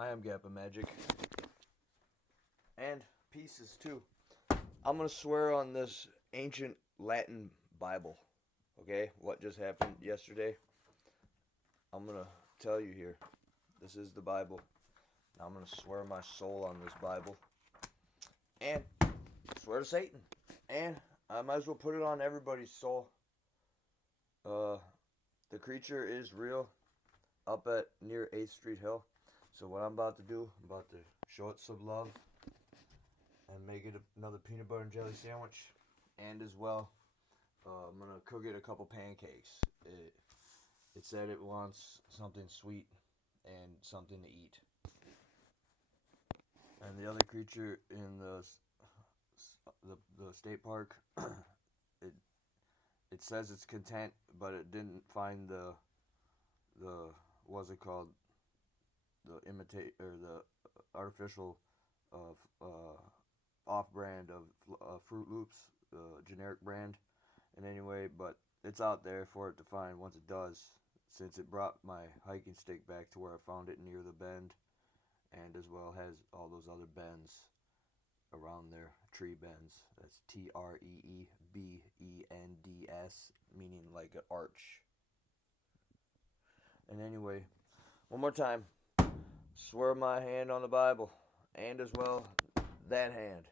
I am GappaMagix. And pieces too. I'm going to swear on this ancient Latin Bible. Okay? What just happened yesterday? I'm going to tell you here. This is the Bible. Now I'm going to swear my soul on this Bible. And swear to Satan. And I might as well put it on everybody's soul. The creature is real up at near 8th Street Hill. So what I'm about to do, I'm about to show it some love and make it another peanut butter and jelly sandwich. And as well, I'm going to cook it a couple pancakes. It said it wants something sweet and something to eat. And the other creature in the state park, it says it's content, but it didn't find the what's it called, the imitate or the artificial off-brand of Fruit Loops, generic brand. And anyway, but it's out there for it to find once it does, since it brought my hiking stick back to where I found it near the bend, and as well has all those other bends around there, tree bends. That's TREEBENDS, meaning like an arch. And anyway, one more time, swear my hand on the Bible, and as well that hand,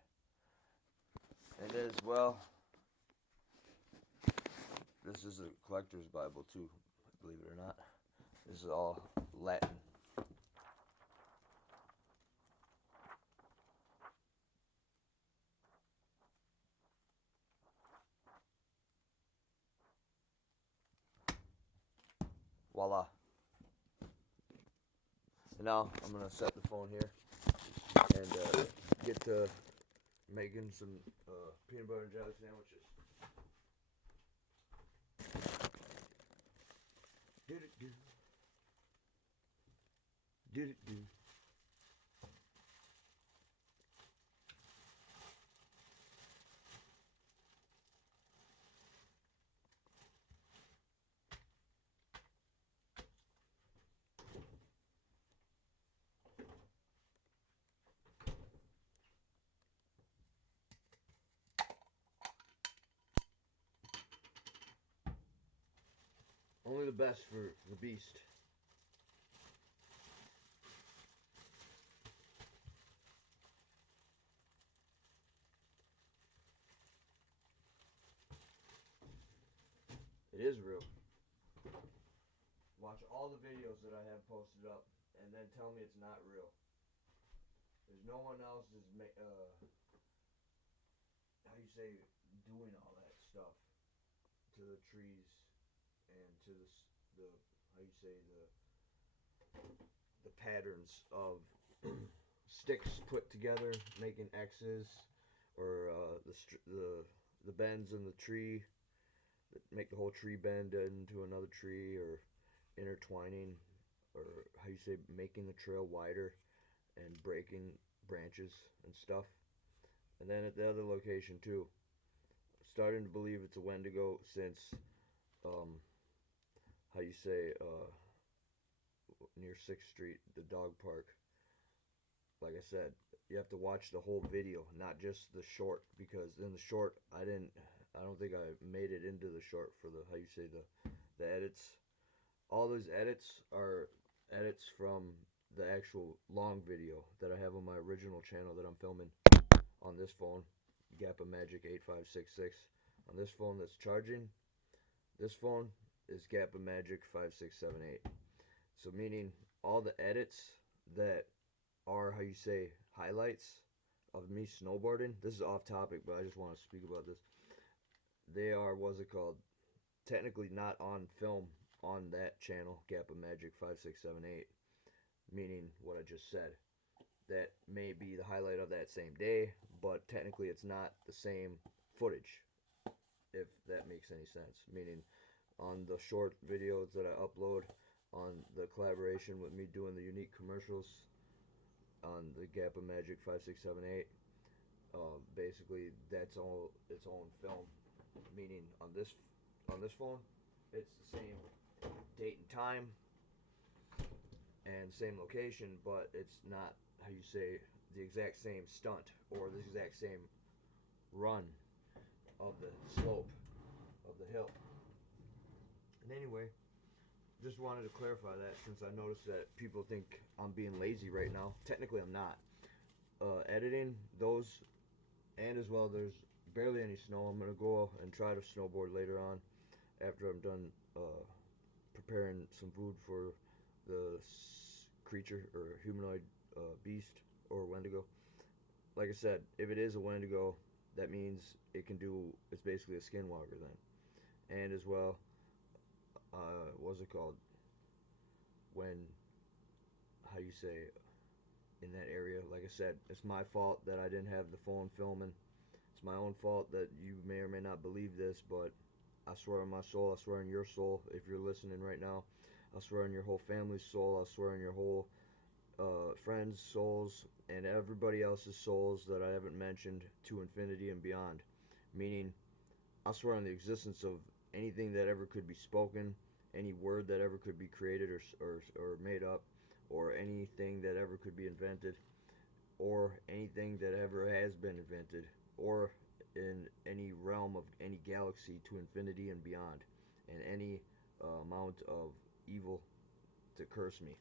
and as well this is a collector's Bible too, believe it or not. This is all Latin. Voila. And now I'm going to set the phone here and get to making some peanut butter and jelly sandwiches. Do-do-do. Do-do-do. Only the best for the beast. It is real. Watch all the videos that I have posted up and then tell me it's not real. There's no one else is how you say, doing all that stuff to the trees and to the how you say, the patterns of sticks put together making X's, or the bends in the tree that make the whole tree bend into another tree, or intertwining, or how you say, making the trail wider and breaking branches and stuff. And then at the other location too, starting to believe it's a Wendigo, since how you say, near 6th Street, the dog park. Like I said, you have to watch the whole video, not just the short, because in the short I don't think I made it into the short for the, how you say, the edits. All those edits are edits from the actual long video that I have on my original channel that I'm filming on this phone, GappaMagix 8566. On this phone that's charging, this phone is GappaMagix 5678. So meaning all the edits that are, how you say, highlights of me snowboarding. This is off topic, but I just want to speak about this. They are, what's it called, technically not on film on that channel, GappaMagix 5678. Meaning what I just said. That may be the highlight of that same day, but technically it's not the same footage, if that makes any sense. Meaning on the short videos that I upload, on the collaboration with me doing the unique commercials on the GappaMagix 5678, basically that's all its own film. Meaning on this phone, it's the same date and time, and same location, but it's not, how you say, the exact same stunt or the exact same run of the slope of the hill. And anyway, just wanted to clarify that since I noticed that people think I'm being lazy right now. Technically, I'm not. Editing those, and as well, there's barely any snow. I'm gonna go and try to snowboard later on after I'm done preparing some food for the creature or humanoid beast or Wendigo. Like I said, if it is a Wendigo, that means it can do. It's basically a skinwalker then, and as well, what's it called? When, how you say, in that area. Like I said, it's my fault that I didn't have the phone filming. It's my own fault that you may or may not believe this, but I swear on my soul, I swear on your soul, if you're listening right now, I swear on your whole family's soul, I swear on your whole friends' souls, and everybody else's souls that I haven't mentioned to infinity and beyond. Meaning, I swear on the existence of anything that ever could be spoken, any word that ever could be created or made up, or anything that ever could be invented, or anything that ever has been invented, or in any realm of any galaxy to infinity and beyond, and any amount of evil to curse me.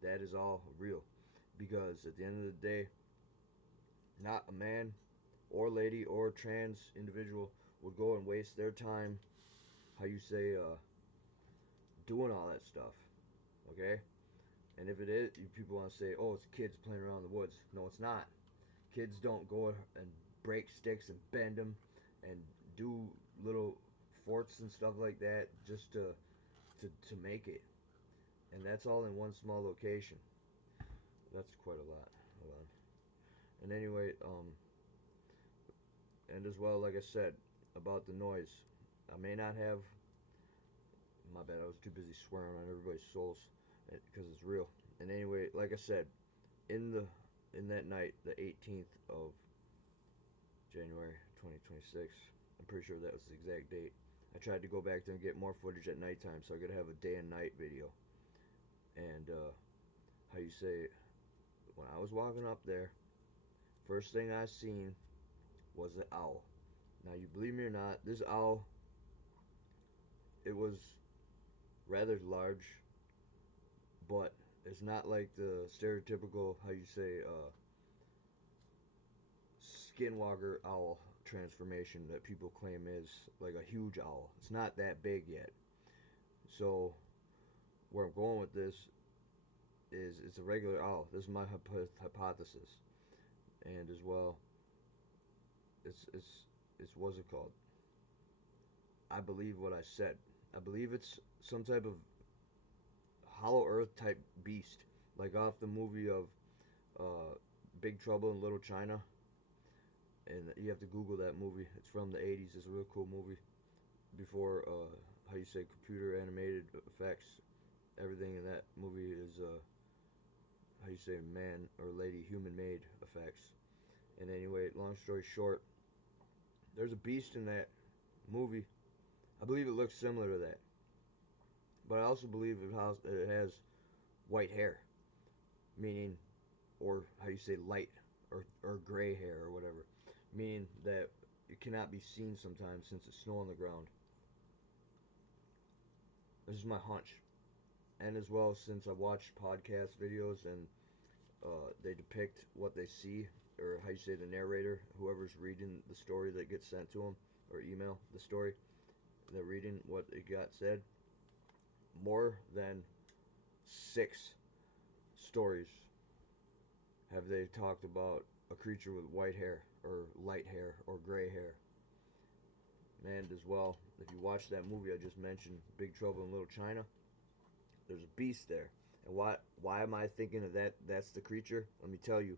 That is all real. Because at the end of the day, not a man or lady or trans individual would go and waste their time, how you say, doing all that stuff. Okay? And if it is, people want to say, oh, it's kids playing around in the woods. No, it's not. Kids don't go and break sticks and bend them and do little forts and stuff like that just to make it. And that's all in one small location. That's quite a lot. Hold on. And anyway, and as well, like I said, about the noise. I may not have, my bad, I was too busy swearing on everybody's souls because it's real. And anyway, like I said, in that night, the 18th of January 2026, I'm pretty sure that was the exact date. I tried to go back there and get more footage at nighttime so I could have a day and night video. And how you say, when I was walking up there, first thing I seen was an owl. Now, you believe me or not, this owl, it was rather large, but it's not like the stereotypical, how you say, skinwalker owl transformation that people claim is like a huge owl. It's not that big yet. So, where I'm going with this is it's a regular owl. This is my hypothesis. And as well, it's what's it called? I believe what I said. I believe it's some type of Hollow Earth type beast, like off the movie of Big Trouble in Little China. And you have to Google that movie. It's from the 80s. It's a real cool movie. Before, how you say, computer animated effects. Everything in that movie is, how you say, man or lady, human made effects. And anyway, long story short, there's a beast in that movie. I believe it looks similar to that. But I also believe it has white hair. Meaning, or how you say, light or gray hair or whatever. Meaning that it cannot be seen sometimes since it's snow on the ground. This is my hunch. And as well, since I watch podcast videos and they depict what they see, or how you say, the narrator, whoever's reading the story that gets sent to them, or email the story, they're reading what it got said. More than 6 stories have they talked about a creature with white hair, or light hair, or gray hair. And as well, if you watch that movie I just mentioned, Big Trouble in Little China, there's a beast there. And why am I thinking of that? That's the creature. Let me tell you.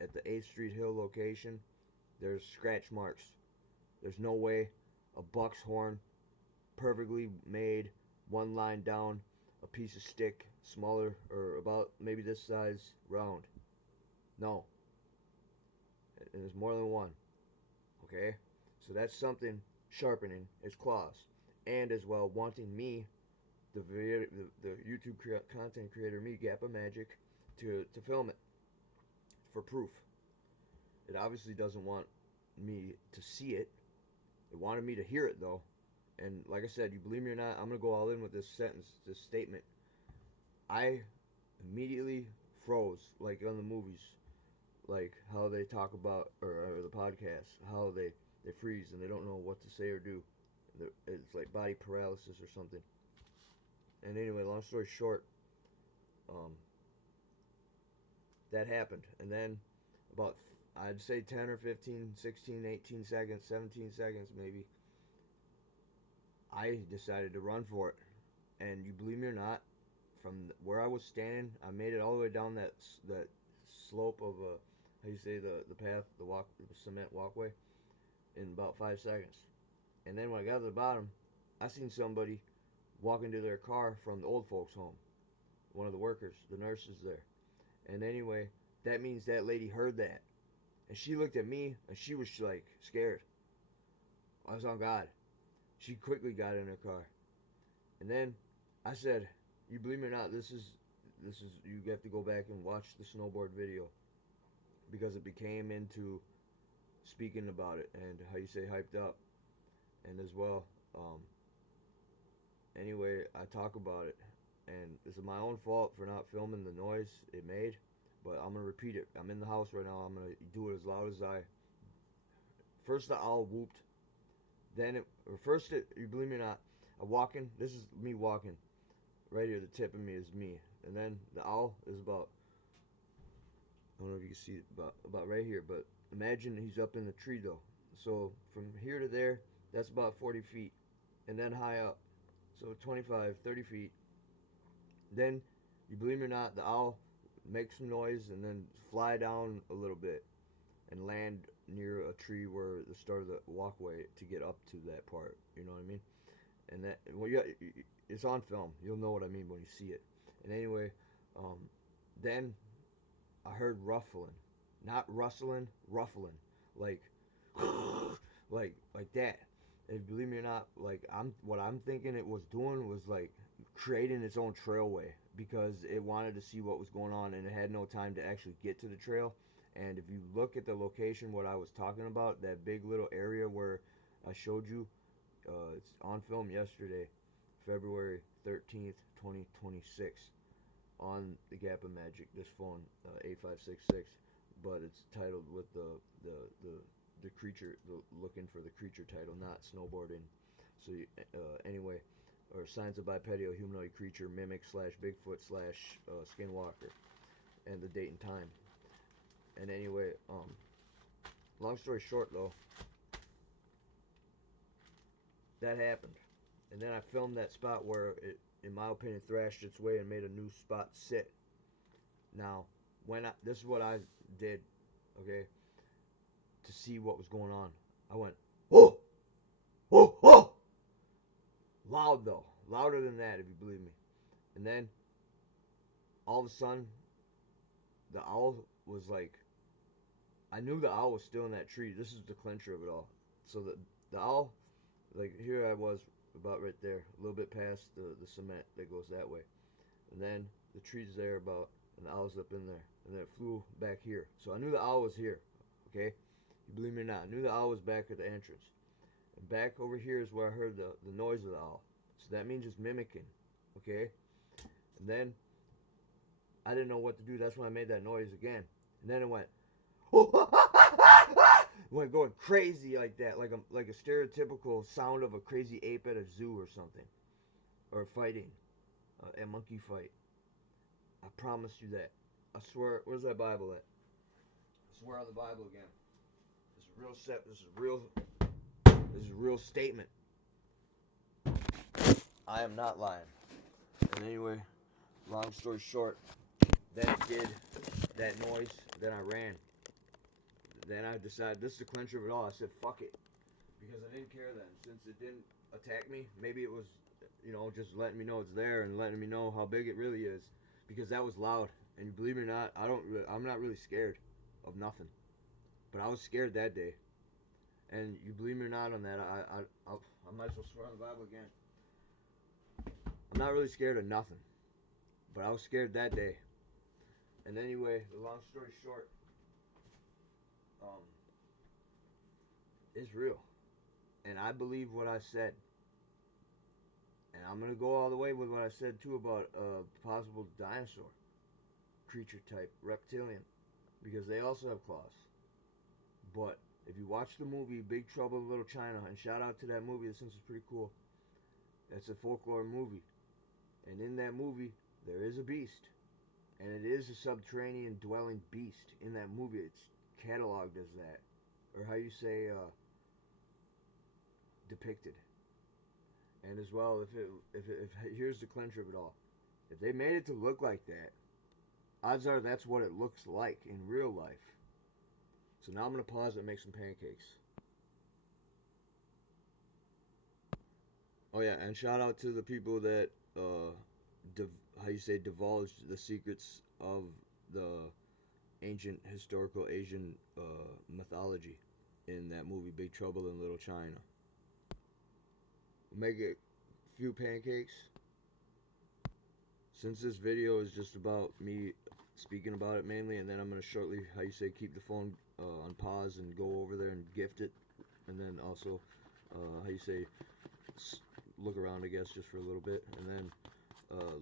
At the 8th Street Hill location, there's scratch marks. There's no way a buck's horn, perfectly made, one line down, a piece of stick, smaller, or about maybe this size, round. No. And there's more than one. Okay? So that's something sharpening its claws. And as well wanting me the YouTube content creator, me, GappaMagix, to film it for proof. It obviously doesn't want me to see it. It wanted me to hear it though. And like I said, you believe me or not, I'm gonna go all in with this sentence, this statement. I immediately froze, like on the movies, like how they talk about, or the podcast, how they freeze and they don't know what to say or do. It's like body paralysis or something. And anyway, long story short, um, that happened. And then about, I'd say 10 or 15, 16, 18 seconds, 17 seconds maybe, I decided to run for it. And you believe me or not, from where I was standing, I made it all the way down that slope of how you say the path, the cement walkway, in about 5 seconds. And then when I got to the bottom, I seen somebody walking to their car from the old folks home. One of the workers, the nurses there. And anyway, that means that lady heard that. And she looked at me and she was like scared. I was on God. She quickly got in her car. And then I said, you believe me or not, this is you have to go back and watch the snowboard video, because it became into speaking about it and how you say hyped up. And as well, anyway, I talk about it, and it's my own fault for not filming the noise it made, but I'm gonna repeat it. I'm in the house right now. I'm gonna do it as loud as first the owl whooped, then you believe me or not, I'm walking. This is me walking. Right here, the tip of me is me, and then the owl is about, I don't know if you can see it, about right here, but imagine he's up in the tree though. So from here to there, that's about 40 feet, and then high up, so 25, 30 feet. Then, you believe me or not, the owl makes some noise and then fly down a little bit and land near a tree where the start of the walkway to get up to that part. You know what I mean? And that, well, yeah, it's on film. You'll know what I mean when you see it. And anyway, then I heard ruffling, not rustling, ruffling, like, like that. And believe me or not, like what I'm thinking it was doing was like creating its own trailway, because it wanted to see what was going on and it had no time to actually get to the trail. And if you look at the location, what I was talking about, that big little area where I showed you, it's on film yesterday, February 13th, 2026, on the GappaMagix, this phone, 8566, but it's titled with the creature, looking for the creature title, not snowboarding. So anyway, or signs of bipedal humanoid creature, mimic / Bigfoot / skinwalker, and the date and time. And anyway, long story short though, that happened. And then I filmed that spot where it, in my opinion, thrashed its way and made a new spot sit. Now, this is what I did, okay, to see what was going on. I went, oh, oh, oh, loud though, louder than that if you believe me. And then, all of a sudden, the owl was like, I knew the owl was still in that tree. This is the clincher of it all. So the owl, like here I was about right there, a little bit past the cement that goes that way. And then the tree's there about, and the owl's up in there. And then it flew back here. So I knew the owl was here, okay? You believe me or not, I knew the owl was back at the entrance. And back over here is where I heard the noise of the owl. So that means it's mimicking, okay? And then I didn't know what to do. That's when I made that noise again. And then it went, went going crazy like that, like a stereotypical sound of a crazy ape at a zoo or something, or fighting, a monkey fight. I promise you that. I swear. Where's that Bible at? I swear on the Bible again. This is real set. This is real. This is a real statement. I am not lying. And anyway, long story short, then it did that noise. Then I ran. Then I decided, this is the clincher of it all. I said, fuck it. Because I didn't care then. Since it didn't attack me, maybe it was, just letting me know it's there and letting me know how big it really is. Because that was loud. And you believe me or not, I'm not really scared of nothing. But I was scared that day. And you believe me or not on that, I might as well swear on the Bible again. I'm not really scared of nothing, but I was scared that day. And anyway, the long story short, um, it's real, and I believe what I said. And I'm gonna go all the way with what I said too about a possible dinosaur creature type, reptilian, because they also have claws. But if you watch the movie Big Trouble in Little China, and shout out to that movie since it's pretty cool, it's a folklore movie. And in that movie, there is a beast. And it is a subterranean dwelling beast. In that movie, it's cataloged as that. Or how you say, depicted. And as well, if here's the clincher of it all. If they made it to look like that, odds are that's what it looks like in real life. So now I'm going to pause and make some pancakes. Oh yeah, and shout out to the people that, divulged the secrets of the ancient historical Asian mythology in that movie Big Trouble in Little China. Make a few pancakes. Since this video is just about me speaking about it mainly, and then I'm going to shortly, keep the phone on pause and go over there and gift it, and then also, look around, I guess, just for a little bit, and then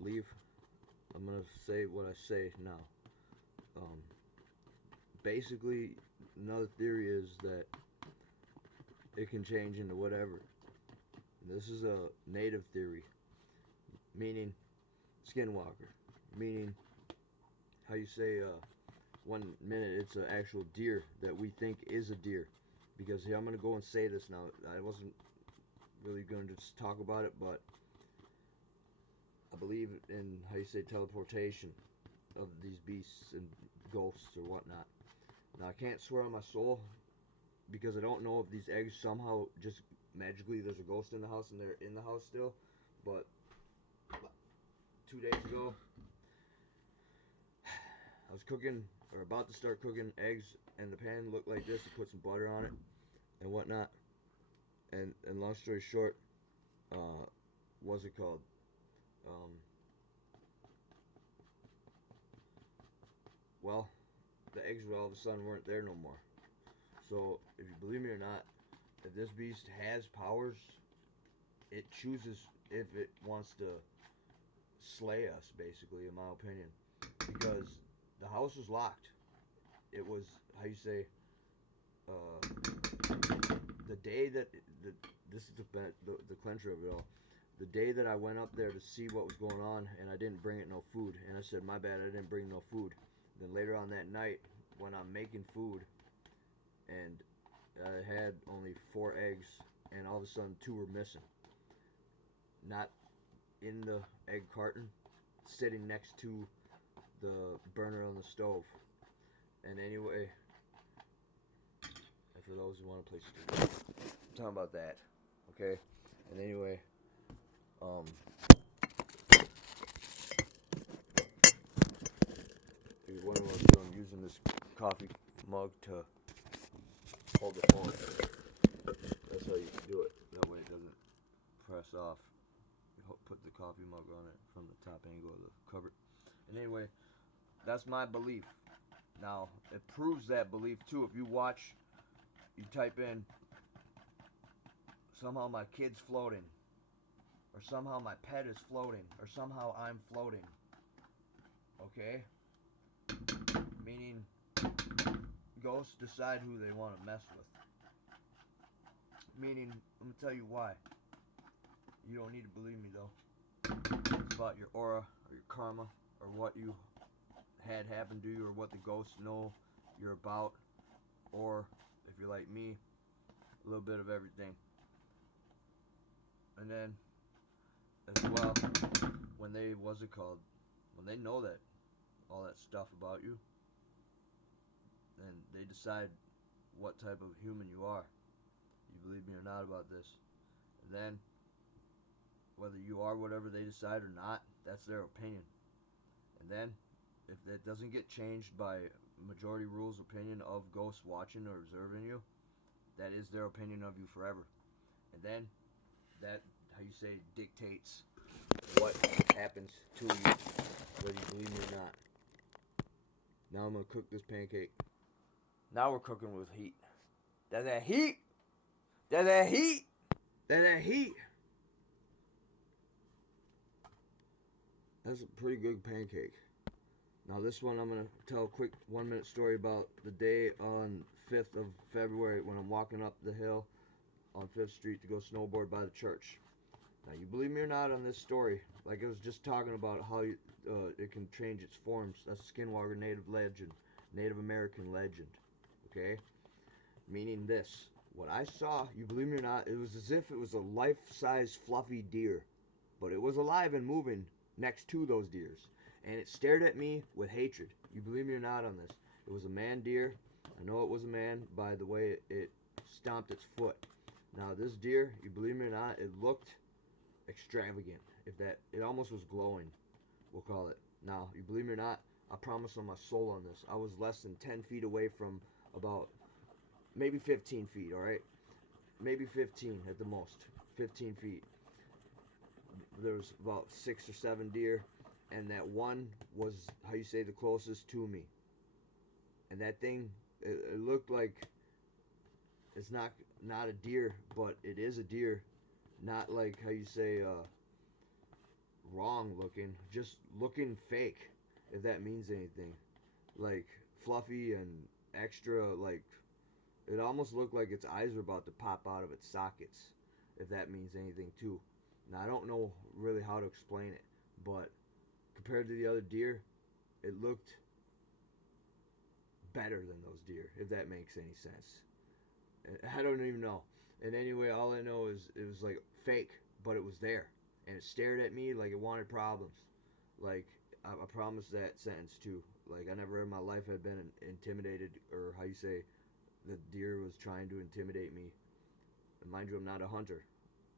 leave. I'm going to say what I say now. Basically, another theory is that it can change into whatever. This is a native theory, meaning skinwalker, meaning 1 minute it's an actual deer that we think is a deer. Because here, I'm going to go and say this now. I wasn't really going to just talk about it, but I believe in teleportation of these beasts and ghosts or whatnot. Now I can't swear on my soul because I don't know if these eggs somehow just magically there's a ghost in the house and they're in the house still. But 2 days ago I was cooking or about to start cooking eggs, and the pan looked like this. I put some butter on it and whatnot. And long story short, what's it called? Well, the eggs all of a sudden weren't there no more. So, if you believe me or not, if this beast has powers, it chooses if it wants to slay us, basically, in my opinion. Because the house was locked. It was, the day that, this is the clincher of it all. The day that I went up there to see what was going on, and I didn't bring it no food, and I said, my bad, I didn't bring no food. Then later on that night, when I'm making food, and I had only 4 eggs, and all of a sudden 2 were missing. Not in the egg carton, sitting next to the burner on the stove. And anyway, and for those who want to play stupid, I'm talking about that, okay? And anyway, if you're wondering what I'm using this coffee mug to hold the phone. That's how you do it. That way it doesn't press off. You put the coffee mug on it from the top angle of the cupboard. And anyway, that's my belief. Now, it proves that belief too. If you watch, you type in, somehow my kid's floating, or somehow my pet is floating, or somehow I'm floating. Okay? Meaning, ghosts decide who they want to mess with. Meaning, I'm going to tell you why. You don't need to believe me though. It's about your aura, or your karma, or what you had happen to you, or what the ghosts know you're about, or if you're like me, a little bit of everything. And then as well, when they when they know that all that stuff about you, then they decide what type of human you are. You believe me or not about this. And then whether you are whatever they decide or not, that's their opinion. And then if that doesn't get changed by majority rules opinion of ghosts watching or observing you, that is their opinion of you forever. And then that, dictates what happens to you, whether you believe me or not. Now I'm going to cook this pancake. Now we're cooking with heat. That's that heat. That's that heat. That's that heat. That's a pretty good pancake. Now this one I'm going to tell a quick 1-minute story about the day on 5th of February when I'm walking up the hill on 5th Street to go snowboard by the church. Now you believe me or not on this story, like I was just talking about how it can change its forms. That's Skinwalker Native legend, Native American legend, okay? Meaning this, what I saw, you believe me or not, it was as if it was a life-size fluffy deer, but it was alive and moving next to those deers, and it stared at me with hatred. You believe me or not on this? It was a man deer. I know it was a man by the way it stomped its foot. Now this deer, you believe me or not, it looked extravagant. It almost was glowing, we'll call it. Now, you believe me or not, I promise on my soul on this, I was less than 10 feet away from about maybe 15 feet, alright? Maybe 15 at the most. 15 feet. There was about 6 or 7 deer, and that one was, how you say, the closest to me. And that thing, it looked like it's not a deer, but it is a deer. Not like, how you say, wrong looking, just looking fake, if that means anything. Like, fluffy and extra, like, it almost looked like its eyes were about to pop out of its sockets, if that means anything too. Now, I don't know really how to explain it, but compared to the other deer, it looked better than those deer, if that makes any sense. I don't even know. And anyway, all I know is it was like fake, but it was there. And it stared at me like it wanted problems. Like, I promise that sentence too. Like, I never in my life had been intimidated, or how you say, the deer was trying to intimidate me. And mind you, I'm not a hunter.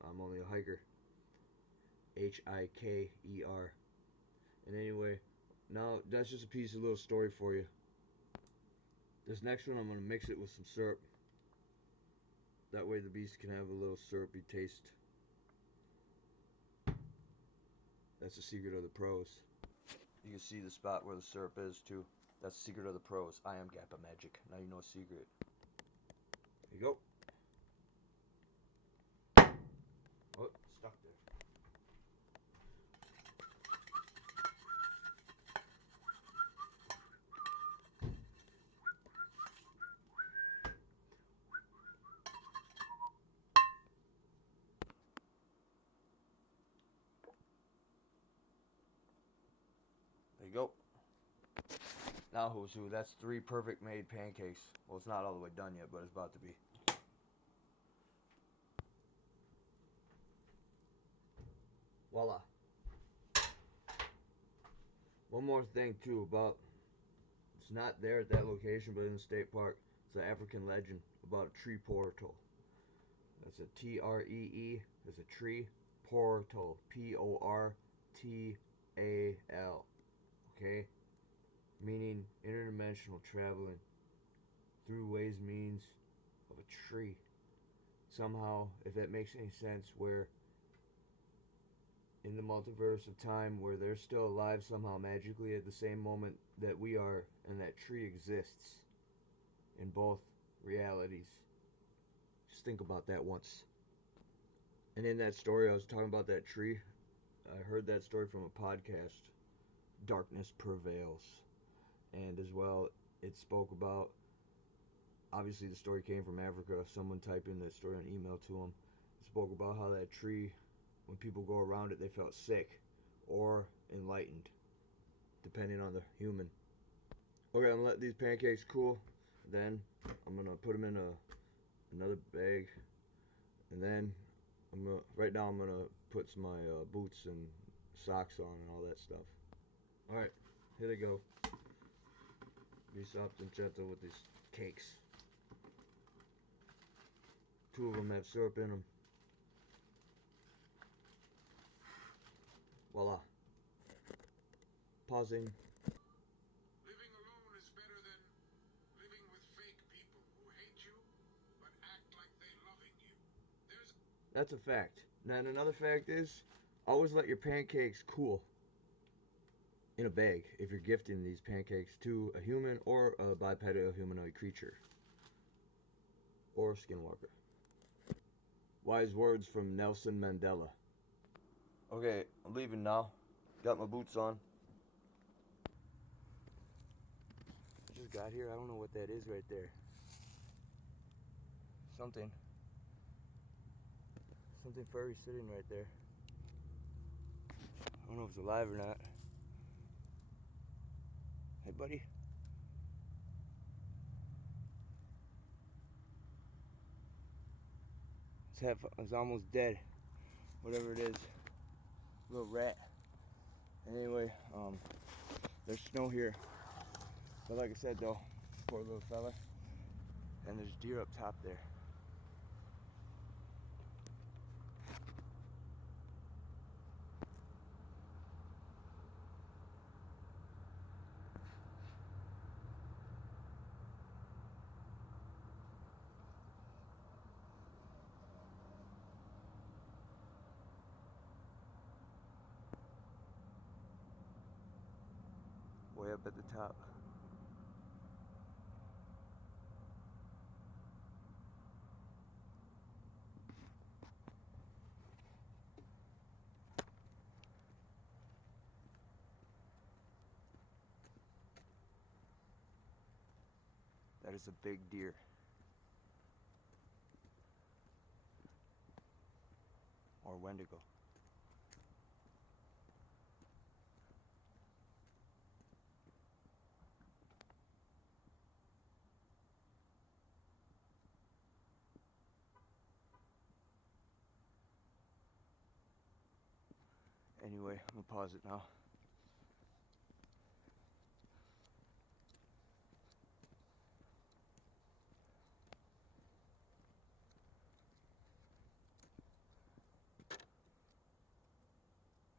I'm only a hiker. Hiker. And anyway, now that's just a piece of little story for you. This next one, I'm going to mix it with some syrup. That way the beast can have a little syrupy taste. That's the secret of the pros. You can see the spot where the syrup is too. That's the secret of the pros. I am GappaMagix. Now you know a secret. There you go. Oh, stuck there. There you go. Now who's who? That's 3 perfect made pancakes. Well, it's not all the way done yet, but it's about to be. Voila. One more thing too about, it's not there at that location, but in the state park, it's an African legend about a tree portal. That's a T-R-E-E. There's a tree portal. P-O-R-T-A-L. Okay? Meaning interdimensional traveling through ways means of a tree. Somehow, if that makes any sense, where in the multiverse of time where they're still alive somehow magically at the same moment that we are, and that tree exists in both realities. Just think about that once. And in that story, I was talking about that tree. I heard that story from a podcast, Darkness Prevails. And as well, it spoke about, obviously the story came from Africa. Someone typed in that story on email to them. It spoke about how that tree, when people go around it, they felt sick or enlightened, depending on the human. Okay, I'm gonna let these pancakes cool. Then I'm gonna put them in another bag, and then right now I'm gonna put my boots and socks on and all that stuff. All right, here they go. Be soft and gentle with these cakes. 2 of them have syrup in them. Voila. Pausing. Living alone is better than living with fake people who hate you but act like they loving you. That's a fact. And another fact is, Always let your pancakes cool in a bag if you're gifting these pancakes to a human or a bipedal humanoid creature or a skinwalker. Wise words from Nelson Mandela. Okay, I'm leaving now. Got my boots on. I just got here. I don't know what that is right there. Something furry sitting right there. I don't know if it's alive or not. Hey, buddy. It's almost dead. Whatever it is. Little rat. Anyway, there's snow here. But like I said though, poor little fella. And there's deer up top there. Way up at the top. That is a big deer. Or Wendigo. Anyway, I'm gonna pause it now.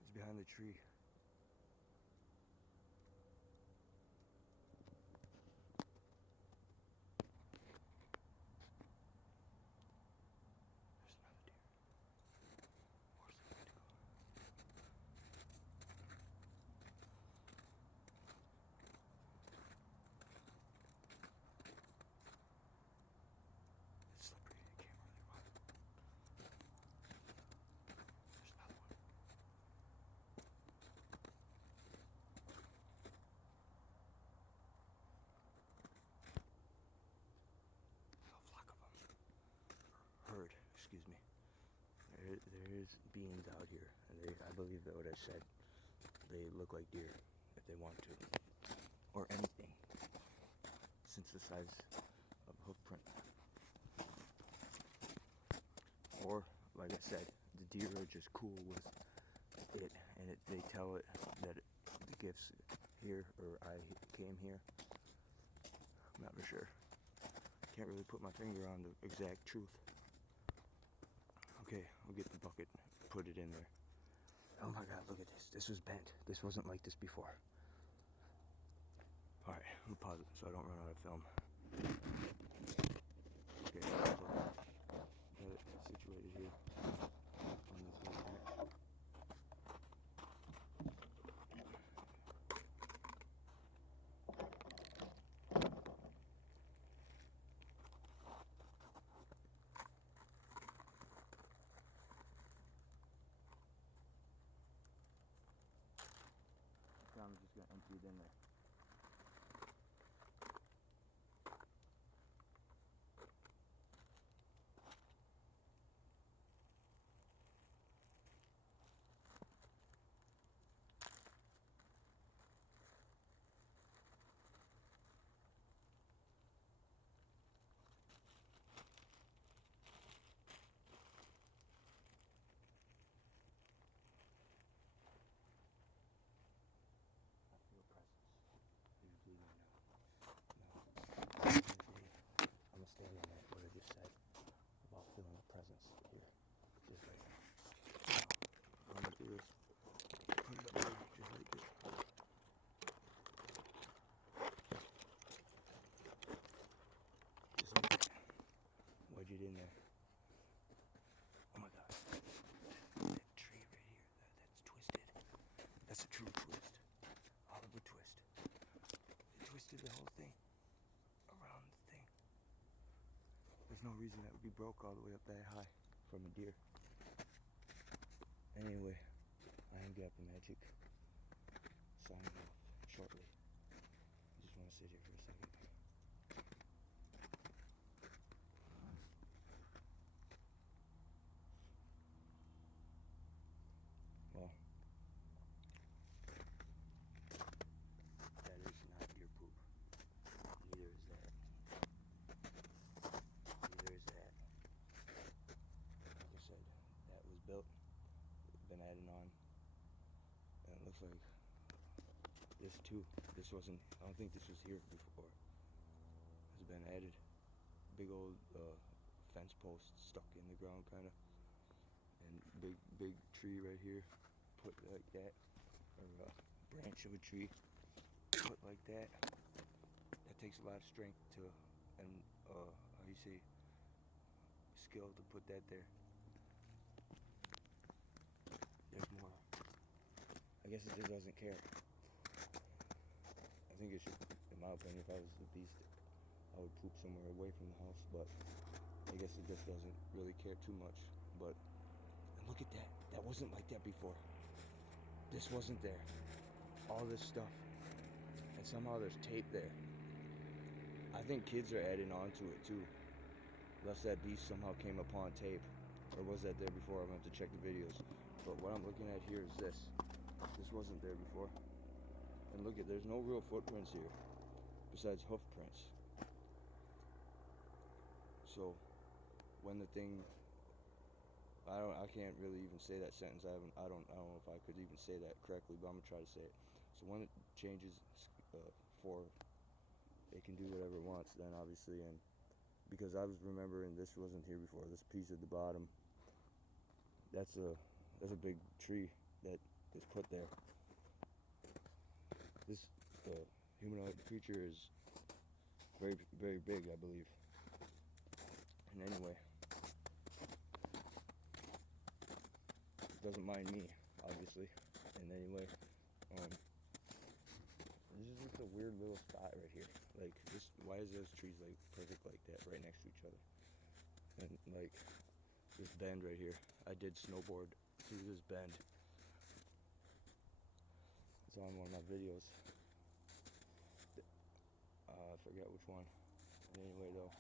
It's behind the tree. Excuse me. There is beings out here, and I believe that what I said. They look like deer if they want to, or anything, since the size of a hoof print. Or, like I said, the deer are just cool with it, and they tell it that the gift's here, or I came here. I'm not for sure. Can't really put my finger on the exact truth. Okay, I'll get the bucket, put it in there. Oh my god, look at this. This was bent. This wasn't like this before. Alright, I'm gonna pause it so I don't run out of film. Okay, so got it situated here on this little bench. I'm just gonna empty it in there. I feel presence. reason that would be broke all the way up that high from a deer. Anyway, I am GappaMagix, signing off shortly. I just want to sit here for a second. Well, that is not your poop. Neither is that. Neither is that. Like I said, that was built, been added on, and it looks like this too. This wasn't, I don't think this was here before. Has been added. Big old fence post stuck in the ground kind of. And big tree right here, put like that. Or a branch of a tree, put like that. That takes a lot of strength to, and how you say, skill to put that there. There's more. I guess it just doesn't care. I think it should, in my opinion, if I was the beast, I would poop somewhere away from the house, but I guess it just doesn't really care too much. But, and look at that. That wasn't like that before. This wasn't there. All this stuff. And somehow there's tape there. I think kids are adding on to it too. Unless that beast somehow came upon tape. Or was that there before? I'm going to have to check the videos. But what I'm looking at here is this. This wasn't there before. And look at, there's no real footprints here. Besides hoof prints. So, when the thing, I can't really even say that sentence. I don't know if I could even say that correctly, but I'm gonna try to say it. So when it changes for, it can do whatever it wants. Then obviously, and because I was remembering this wasn't here before. This piece at the bottom, that's a big tree that is put there. This humanoid creature is very, very big, I believe. And anyway, it doesn't mind me, obviously. And anyway, this is just a weird little spot right here. Like this, why is those trees like perfect like that, right next to each other? And like this bend right here, I did snowboard through this bend. It's on one of my videos. I forget which one. Anyway though.